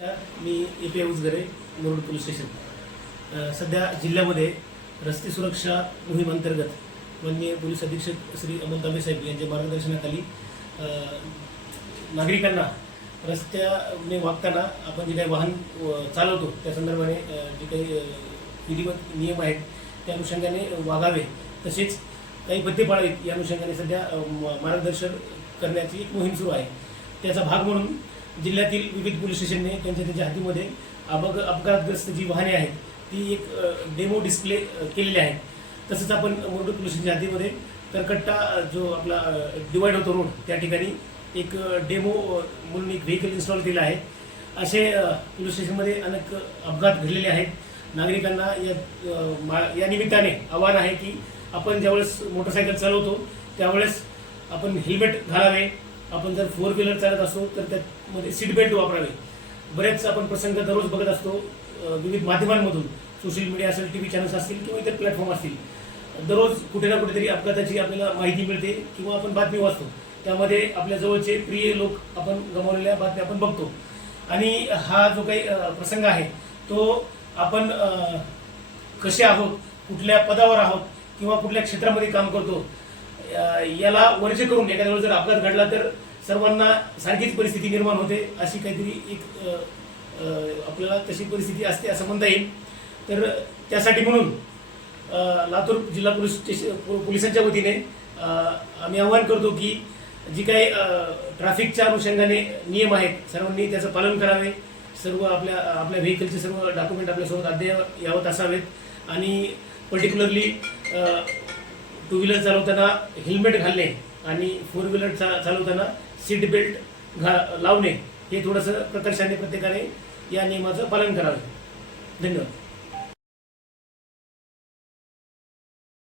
मी A P. Ujgare, Murud police station. सध्या जिल्ह्यामध्ये रस्ते सुरक्षा मोहीम अंतर्गत माननीय पोलीस अधीक्षक श्री अमोल तांबे साहेब यांच्या मार्गदर्शनाखाली नागरिकांना रस्त्याने वागताना आपण जे काही वाहन चालवतो त्या संदर्भाने जे काही विधिवत नियम आहेत त्या अनुषंगाने वागावे, तसेच काही पथ्ये पाळावीत या अनुषंगाने सध्या मार्गदर्शन करण्याची एक मोहीम सुरू आहे। त्याचा भाग म्हणून जिल्ह्यातील विविध पोलीस स्टेशनने त्यांच्या हद्दीमध्ये अपघातग्रस्त जी वाहने आहेत ती एक डेमो डिस्प्ले केलेले आहेत। तसंच आपण मुरुड पोलीस स्टेशनच्या हद्दीमध्ये करकट्टा जो आपला डिवाइड होतो रोड त्या ठिकाणी एक डेमो म्हणून एक व्हेकल इन्स्टॉल केलं आहे। असे पोलीस स्टेशनमध्ये अनेक अपघात घडलेले आहेत। नागरिकांना या निमित्ताने आवाहन आहे की आपण ज्यावेळेस मोटरसायकल चालवतो त्यावेळेस आपण हेल्मेट घालावे। आपण जर 4 व्हीलर चालत असतो तर त्यामध्ये सीट बेल्ट वापरावे। बरेच आपण प्रसंग दररोज बघत असतो विविध माध्यमांमधून, सोशल मीडिया असेल, टीव्ही चॅनल्स असतील किंवा इतर प्लॅटफॉर्म असतील, दररोज कुठे ना कुठेतरी अपघाताची आपल्याला माहिती मिळते किंवा आपण बातमी वाचतो। त्यामध्ये आपल्या जवळचे प्रिय लोक आपण गमावलेल्या बातम्या आपण बघतो। आणि हा जो काही प्रसंग आहे तो आपण कसे आहोत, कुठल्या पदावर आहोत किंवा कुठल्या क्षेत्रामध्ये काम करतो याला वर्ज्य करून एखाद्या वेळेस जर अपघात घडला तर सर्वांना सारखीच परिस्थिती निर्माण होते, अशी काहीतरी एक आपल्याला तशी परिस्थिती असते असं म्हणता येईल। तर त्यासाठी म्हणून लातूर जिल्हा पोलिसांच्या वतीने आम्ही आवाहन करतो की जी काही ट्रॅफिकच्या अनुषंगाने नियम आहेत सर्वांनी त्याचं पालन करावे। सर्व आपल्या व्हेकलचे सर्व डॉक्युमेंट आपल्यासोबत अद्ययावत असावेत आणि पर्टिक्युलरली 2 व्हीलर चालवताना हेल्मेट घालणे आणि 4 व्हीलर चालवताना सीट बेल्ट लावणे हे थोडंसं प्रकर्षाने प्रत्येकाने या नियमाचं पालन करावे। धन्यवाद।